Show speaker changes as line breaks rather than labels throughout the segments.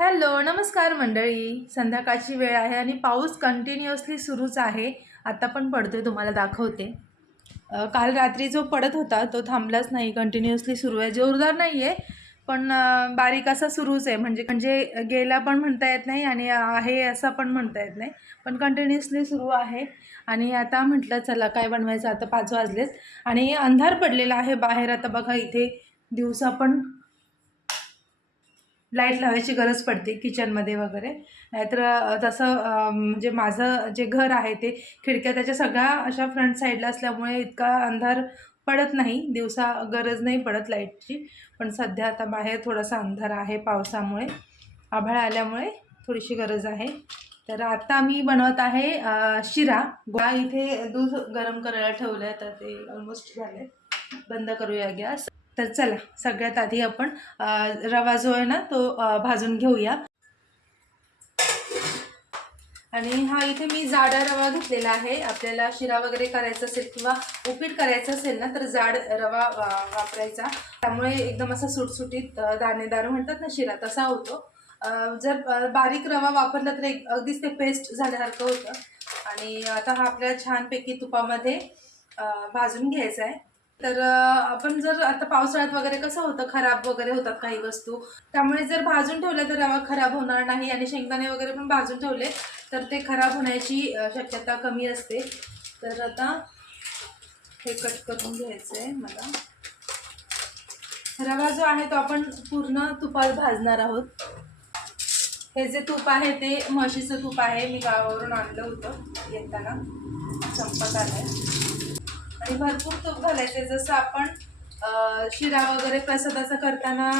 Hello नमस्कार मंडळी. संध्याकाळची वेळ आहे आणि पाऊस कंटिन्युअसली सुरूच आहे. आता पण पडतोय तुम्हाला दाखवते. काल रात्री जो पडत होता तो थांबलाच नाही. कंटिन्युअसली सुरू आहे. जोरदार नाही आहे पण बारीक असा सुरूच आहे. म्हणजे म्हणजे गेला पण म्हणता येत नाही आणि आहे असं पण म्हणता येत नाही. पण कंटिन्युअसली सुरू आहे. आणि आता म्हटलं चला काय बनवायचं? आता पाच वाजलेच आणि अंधार पडलेला आहे बाहेर. आता बघा इथे दिवसा पण लाइट लावायची गरज पडते किचनमध्ये वगैरे. नाहीतर तसं म्हणजे माझं जे घर आहे ते खिडक्या त्याच्या सगळ्या अशा फ्रंट साईडला असल्यामुळे इतका अंधार पडत नाही. दिवसा गरज नाही पडत लाईटची. पण सध्या आता बाहेर थोडासा अंधार आहे पावसामुळे. आभाळ आल्यामुळे थोडीशी गरज आहे. तर आता मी बनवत आहे शिरा. गोळा इथे दूध गरम करायला ठेवलं आहे तर ते ऑलमोस्ट झालं बंद करूया गॅस. तर चला सगळ्यात आधी आपण रवा जो आहे ना तो भाजून घेऊया. आणि हा इथे मी जाडा रवा घेतलेला आहे. आपल्याला शिरा वगैरे करायचा असेल किंवा उपीट करायचं असेल ना तर जाड रवा वापरायचा. त्यामुळे एकदम असा सुटसुटीत दाणेदार म्हणतात ना शिरा तसा होतो. जर बारीक रवा वापरला तर एक अगदीच ते पेस्ट झाल्यासारखं होतं. आणि आता हा आपल्या छानपैकी तुपामध्ये भाजून घ्यायचा आहे. तर आपण जर आता पावसाळ्यात वगैरे कसं होतं? खराब वगैरे होतात काही वस्तू. त्यामुळे जर भाजून ठेवल्या तर रवा खराब होणार नाही आणि शेंगदाणे वगैरे पण भाजून ठेवले तर ते खराब होण्याची शक्यता कमी असते. तर आता हे कट करून घ्यायचं आहे मला. रवा जो आहे तो आपण पूर्ण तुपात भाजणार आहोत. हे जे तूप आहे ते म्हशीचं तूप आहे. मी गावावरून आणलं होतं येताना. संपत आलंय आणि भरपूर तूप घालायचे जसं आपण शिरा वगैरे प्रसादाचा करताना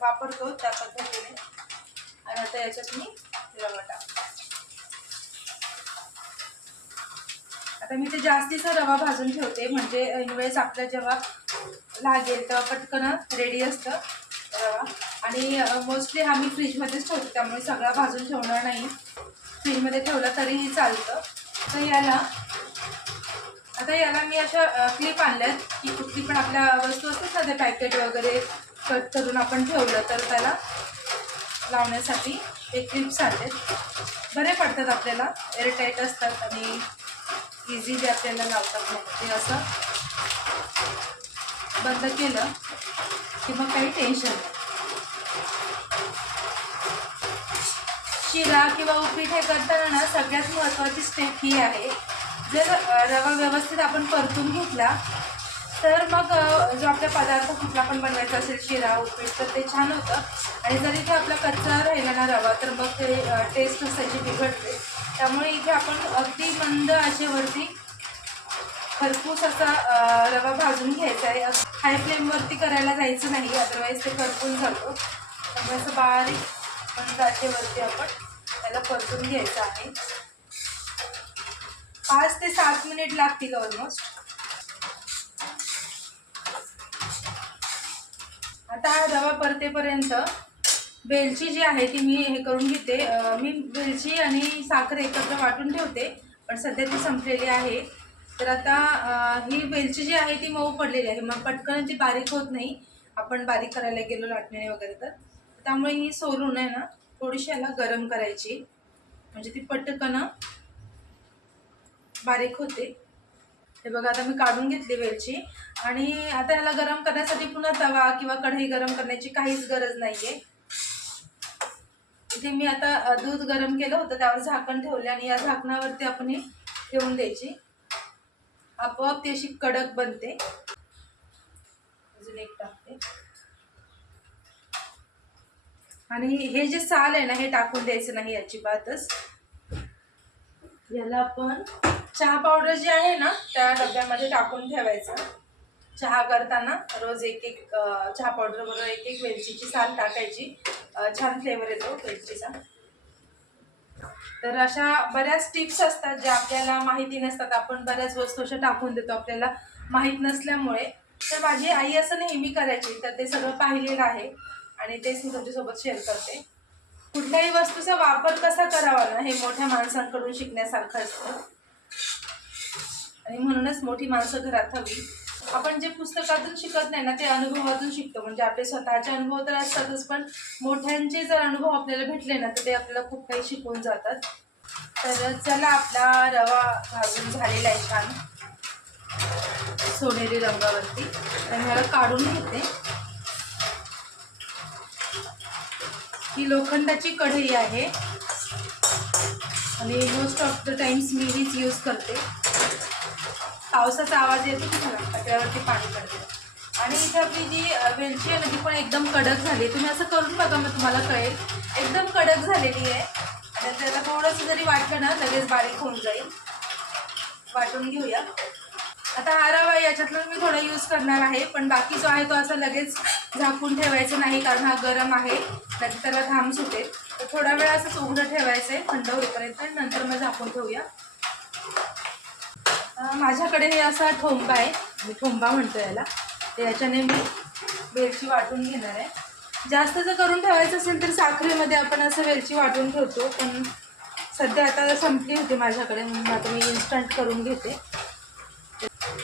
वापरतो त्या पद्धतीने. आणि आता याच्यात मी रवा टाकते. आता मी ते जास्तीचा रवा भाजून ठेवते म्हणजे इनवेळेस आपल्या जेव्हा लागेल तेव्हा पटकन रेडी असतं रवा. आणि मोस्टली हा मी फ्रीजमध्येच ठेवते त्यामुळे सगळा भाजून ठेवणार नाही. फ्रीजमध्ये ठेवला तरीही चालतं. तर याला आता याला मी अशा क्लिप आणल्यात की कुठली पण आपल्या वस्तू असतात ना ते पॅकेट वगैरे कट करून आपण ठेवलं तर त्याला लावण्यासाठी एक क्लिप्स आणलेत. बरे पडतात आपल्याला एअरटाईट असतात आणि इझिली आपल्याला लावतात मग ते असं बंद केलं की मग काही टेन्शन नाही. शिरा किंवा उपीठ हे करताना ना सगळ्यात महत्त्वाची स्टेप ही आहे जर रवा व्यवस्थित आपण परतून घेतला तर मग जो आपला पदार्थ कुठला पण बनवायचा असेल शिरा उपीट तर ते छान होतं. आणि जर इथे आपला कच्चा राहिला ना रवा तर मग ते टेस्ट त्याची बिघडते. त्यामुळे इथे आपण अगदी मंद आशेवरती खरपूस असा रवा भाजून घ्यायचा आहे. हाय फ्लेमवरती करायला जायचं नाही अदरवाईज ते करपून जातो. त्यामुळे असं बारीक मंद आशेवरती आपण त्याला परतून घ्यायचं आहे. पाच ते सात मिनिट लागतील ऑलमोस्ट आता हा रवा परतेपर्यंत वेलची जी आहे ती मी हे करून घेते. मी वेलची आणि साखर एकत्र वाटून ठेवते पण सध्या ती संपलेली आहे. तर आता ही वेलची जी आहे ती मऊ पडलेली आहे. मग पटकन ती बारीक होत नाही. आपण बारीक करायला गेलो लाटण्याने वगैरे तर. त्यामुळे ही सोलून आहे ना थोडीशी याला गरम करायची. म्हणजे ती पटकन बारीक होते. हे बघा आता मी काढून घेतली वेलची आणि आता याला गरम करण्यासाठी पुन्हा तवा किंवा कढई गरम करण्याची काहीच गरज नाहीये. इथे मी आता दूध गरम केलं होतं त्यावर झाकण ठेवले आणि या झाकणावरती आपण ही ठेवून द्यायची. आपोआप ती अशी कडक बनते. अजून एक टाकते. आणि हे जे साल आहे ना हे टाकून द्यायचं नाही अजिबातच. याला आपण चहा पावडर जी आहे ना त्या डब्यामध्ये टाकून ठेवायचं. चहा करताना रोज एक एक चहा पावडर बरोबर एक एक वेलचीची साल टाकायची. छान फ्लेवर येतो वेलचीचा. तर अशा बऱ्याच टिप्स असतात ज्या आपल्याला माहिती नसतात. आपण बऱ्याच वस्तू अशा टाकून देतो आपल्याला माहीत नसल्यामुळे. तर माझी आई असं नेहमी करायची तर ते सगळं पाहिलेलं आहे आणि तेच मी तुमच्यासोबत शेअर करते. कुठल्याही वस्तूचा वापर कसा करावा ना हे मोठ्या माणसांकडून शिकण्यासारखं असतं. आणि म्हणूनच मोठी माणसं घरात हवी. आपण जे पुस्तकातून शिकत नाही ना ते अनुभवातून शिकतो. म्हणजे आपले स्वतःचे अनुभव तर असतातच पण मोठ्यांचे जर अनुभव आपल्याला भेटले ना तर ते आपल्याला खूप काही शिकवून जातात. तर चला आपला रवा भाजून झालेला आहे छान. सोनेरी रंगावरती. आणि मला काढून घेते. ही लोखंडाची कढई आहे. आणि मोस्ट ऑफ द टाइम्स मी हीच यूज करते. पावसाचा आवाज येतो की मला पाणी पडते. आणि इथे आपली जी वेलची आहे ना ती पण एकदम कडक झाली. तुम्ही असं करून बघा मग तुम्हाला कळेल. एकदम कडक झालेली आहे. आणि त्याला थोडंसं जरी वाटलं ना लगेच बारीक होऊन जाईल. वाटून घेऊया. आता हा रवा याच्यातलं मी थोडा यूज करणार आहे पण बाकी जो आहे तो असा लगेच झाकून ठेवायचा नाही कारण हा गरम आहे. नाही त्याला घाम सुटेल. तर थोडा वेळ असंच उघडं ठेवायचं आहे थंड होईपर्यंत आणि नंतर मग झाकून ठेवूया. माझ्याकडे हे असा ठोंबा आहे मी ठोंबा म्हणतो याला. तर याच्याने मी वेलची वाटून घेणार आहे. जास्त जर करून ठेवायचं असेल तर साखरेमध्ये आपण असं वेलची वाटून ठेवतो पण सध्या आता संपली होती माझ्याकडे म्हणून आता मी इन्स्टंट करून घेते.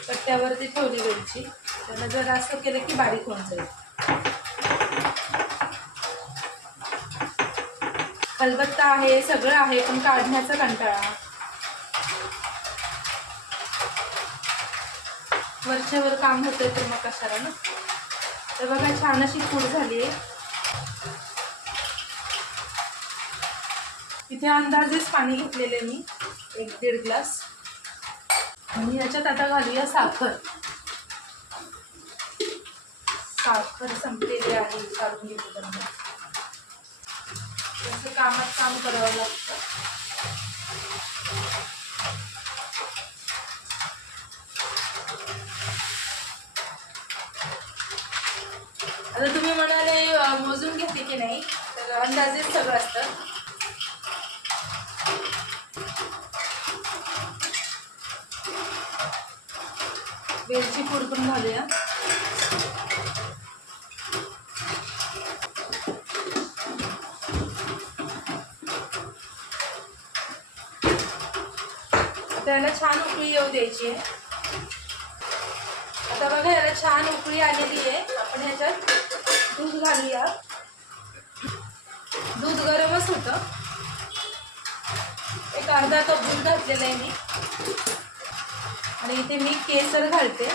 पट्ट्यावरती ठेवली वेलची. त्याला जर असं केलं की बारीक होऊन जाईल. कलबत्ता आहे सगळं आहे पण काढण्याचा कंटाळा. वरच्यावर काम होतंय तर मग कशाला ना? तर बघा छान अशी पूड झाली. आहे इथे अंदाजेच पाणी घेतलेले मी एक दीड ग्लास. आणि याच्यात आता घालूया साखर. साखर संपलेली आहे काढून घेते त्यांना. जसं कामात काम करावं लागतं. आता तुम्ही म्हणाले मोजून घेते की नाही तर अंदाजेच सगळं असतं. वेलची पूड पण घालूया आता याला छान उकळी येऊ द्यायची आहे. आता बघा याला छान उकळी आलेली आहे. आपण ह्याच्यात दूध घालूया. दूध गरमच होतं. एक अर्धा कप दूध घातलेलं आहे मी. आणि इथे मी केसर घालते.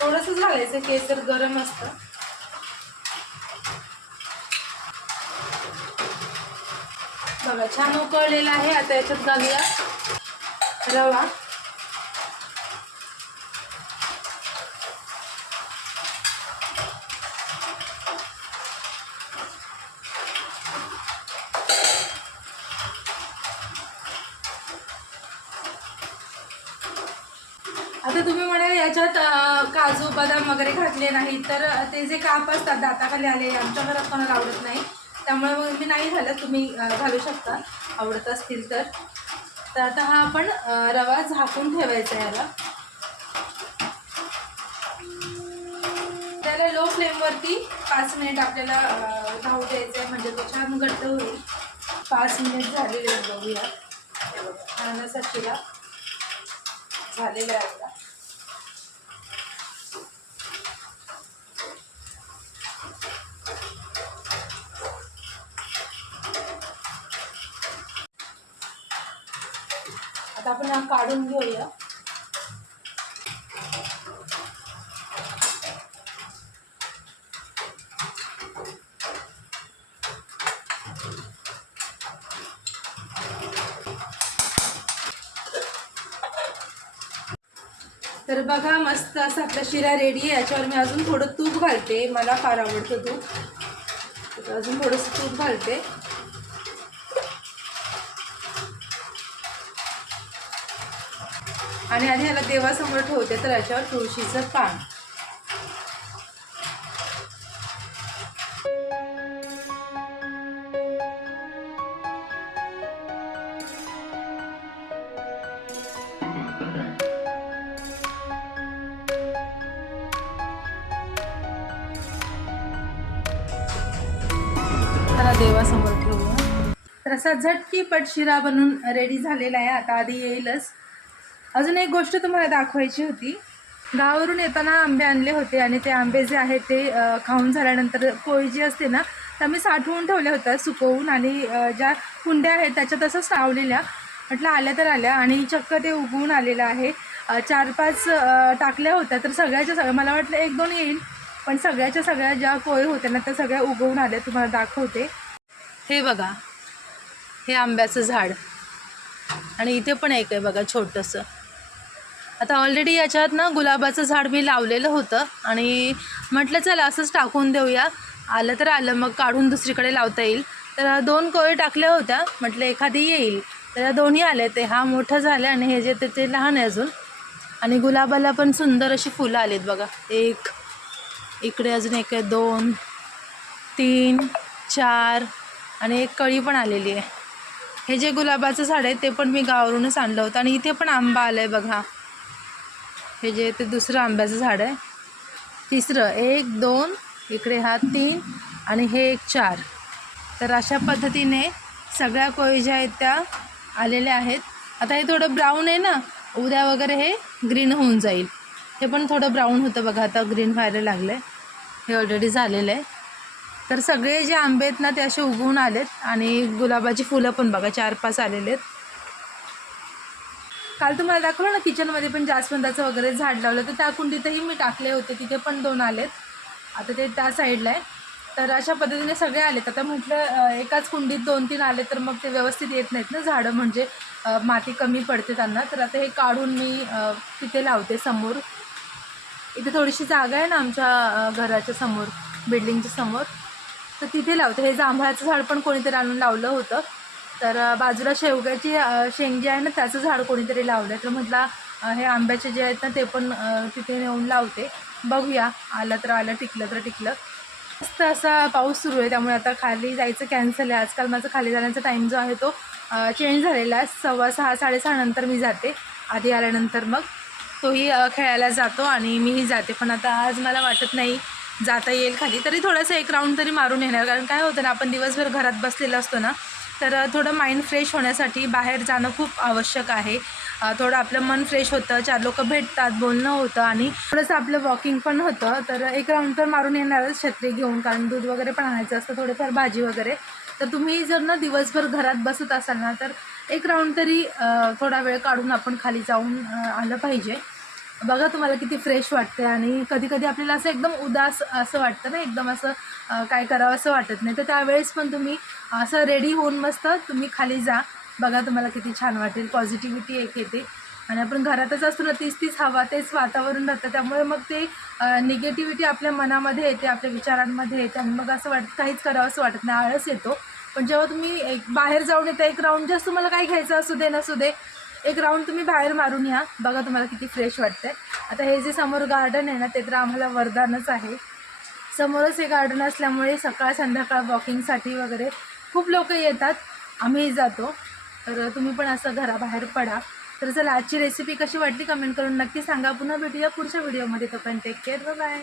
थोडंसंच घालायचं केसर गरम असतं. बघा छान उकळलेला आहे. आता याच्यात घालूया. रवा. आता तुम्ही म्हणाल याच्यात काजू बदाम वगैरे घातले नाही तर ते जे काप असतात दाताखाली आले आमच्या घरात कोणाला आवडत नाही. त्यामुळे मग मी नाही झालं तुम्ही घालू शकता. आवडत असतील तर. तर आता हा आपण रवा झाकून ठेवायचा आहे याला. त्याला लो फ्लेमवरती पाच मिनिट आपल्याला धावू द्यायचं आहे म्हणजे तो छान घट्ट होईल. पाच मिनिट झालेले आहेत बघूया. हे बघा, छान आहे. आपला काढून घेऊया. तर बघा मस्त असा आपला शिरा रेडी आहे. याच्यावर मी अजून थोडं तूप घालते. मला फार आवडतं तूप. अजून थोडंसं तूप घालते. आणि आधी ह्याला देवासमोर ठेवते तर याच्यावर तुळशीचं पान. देवासमोर ठेवूया तर असा झटकी पटशिरा बनून रेडी झालेला आहे. आता आधी येईलच. अजून एक गोष्ट तुम्हाला दाखवायची होती. गावावरून येताना आंबे आणले होते आणि ते आंबे जे आहेत ते खाऊन झाल्यानंतर पोळी जी असते ना त्या मी साठवून ठेवल्या होत्या सुकवून आणि ज्या कुंड्या आहेत त्याच्या तसंच लावलेल्या. म्हटलं आल्या तर आल्या आणि चक्क ते उगवून आलेलं आहे. चार पाच टाकल्या होत्या तर सगळ्याच्या सगळ्या मला वाटलं एक दोन येईल पण सगळ्याच्या सगळ्या ज्या कोळी होत्या ना त्या सगळ्या उगवून आल्या तुम्हाला दाखवते. हे बघा हे आंब्याचं झाड. आणि इथे पण एक आहे बघा छोटंसं. आता ऑलरेडी याच्यात ना गुलाबाचं झाड मी लावलेलं होतं आणि म्हटलं चला असंच टाकून देऊया. आलं तर आलं मग काढून दुसरीकडे लावता येईल. तर दोन कोळी टाकल्या होत्या. म्हटलं एखादी येईल. तर दोन्ही आले ते हा मोठं झालं आणि हे जे ते ते लहान आहे अजून. आणि गुलाबाला पण सुंदर अशी फुलं आलीत बघा. एक इकडे अजून एक आहे दोन तीन चार आणि एक कळी पण आलेली आहे. हे जे गुलाबाचं झाड आहे ते पण मी गावावरूनच आणलं होतं. आणि इथे पण आंबा आला आहे बघा. हे जे ते दुसरं आंब्याचं झाड आहे. तिसरं एक दोन इकडे हा तीन आणि हे एक चार. तर अशा पद्धतीने सगळ्या कोळी ज्या आहेत त्या आलेल्या आहेत. आता हे थोडं ब्राऊन आहे ना उद्या वगैरे हे ग्रीन होऊन जाईल. हे पण थोडं ब्राऊन होतं बघा आता ग्रीन व्हायला लागलं आहे हे ऑलरेडी झालेलं आहे. तर सगळे जे आंबे आहेत ना ते असे उगवून आलेत आणि गुलाबाची फुलं पण बघा चार पाच आलेले आहेत. काल तुम्हाला दाखवलं ना किचनमध्ये पण जास्वंदाचं वगैरे झाड लावलं तर त्या कुंडीतही मी टाकले होते तिथे पण दोन आलेत. आता ते त्या साईडला आहे. तर अशा पद्धतीने सगळे आलेत. आता म्हटलं एकाच कुंडीत दोन तीन आले तर मग ते व्यवस्थित येत नाहीत ना झाडं म्हणजे माती कमी पडते त्यांना. तर आता हे काढून मी तिथे लावते समोर. इथे थोडीशी जागा आहे ना आमच्या घराच्या समोर बिल्डिंगच्या समोर. तर तिथे लावते. हे जांभळाचं झाड पण कोणीतरी आणून लावलं होतं. तर बाजूला शेवग्याची शेंग जी आहे ना त्याचं झाड कोणीतरी लावलं तर म्हटलं हे आंब्याचे जे आहेत ना ते पण तिथे नेऊन लावते. बघूया आलं तर आलं टिकलं तर टिकलं. मस्त असा पाऊस सुरू आहे त्यामुळे आता खाली जायचं कॅन्सल आहे. आजकाल माझा खाली जाण्याचा टाईम जो आहे तो चेंज झालेला आहे. सव्वा सहा साडेसहा नंतर मी जाते. आधी आल्यानंतर मग. तोही खेळायला जातो आणि मीही जाते. पण आता आज मला वाटत नाही जाता येईल खाली. तरी थोडंसं एक राऊंड तरी मारून येणार. कारण काय होतं ना आपण दिवसभर घरात बसलेलं असतो ना तर थोडं माइंड फ्रेश होण्यासाठी बाहेर जाणं खूप आवश्यक आहे. थोडं आपलं मन फ्रेश होतं चार लोक भेटतात बोलणं होतं आणि थोडंसं आपलं वॉकिंग पण होतं. तर एक राऊंड तर मारून येणारच छत्री घेऊन कारण दूध वगैरे पण आणायचं असतं थोडंफार भाजी वगैरे. तर तुम्ही जर ना दिवसभर घरात बसत असाल ना तर एक राऊंड तरी थोडा वेळ काढून आपण खाली जाऊन आलं पाहिजे. बघा तुम्हाला किती फ्रेश वाटते आणि कधी कधी आपल्याला असं एकदम उदास असं वाटतं ना एकदम असं काय करावं असं वाटत नाही. तर त्यावेळेस पण तुम्ही असं रेडी होऊन मस्त तुम्ही खाली जा. बघा तुम्हाला किती छान वाटेल. पॉझिटिव्हिटी एक येते. आणि आपण घरातच असतो ना तीच तीच हवा तेच वातावरण राहतं. त्यामुळे मग ते निगेटिव्हिटी आपल्या मनामध्ये येते आपल्या विचारांमध्ये येते आणि मग असं वाटत काहीच करावं असं वाटत नाही. आळस येतो. पण जेव्हा तुम्ही एक बाहेर जाऊन येता एक राऊंड जस्ट तुम्हाला काय घ्यायचं असू दे नसू दे एक राऊंड तुम्ही बाहेर मारून या. बघा तुम्हाला किती फ्रेश वाटतंय. आता हे जे समोर गार्डन आहे ना ते तर आम्हाला वरदानच आहे. समोरच हे गार्डन असल्यामुळे सकाळ संध्याकाळ वॉकिंगसाठी वगैरे खूप लोक येतात. आम्हीही जातो. तर तुम्ही पण असं घराबाहेर पडा. तर चला आजची रेसिपी कशी वाटली? कमेंट करून नक्की सांगा. पुन्हा भेटूया पुढच्या व्हिडिओमध्ये तोपर्यंत टेक केअर बाय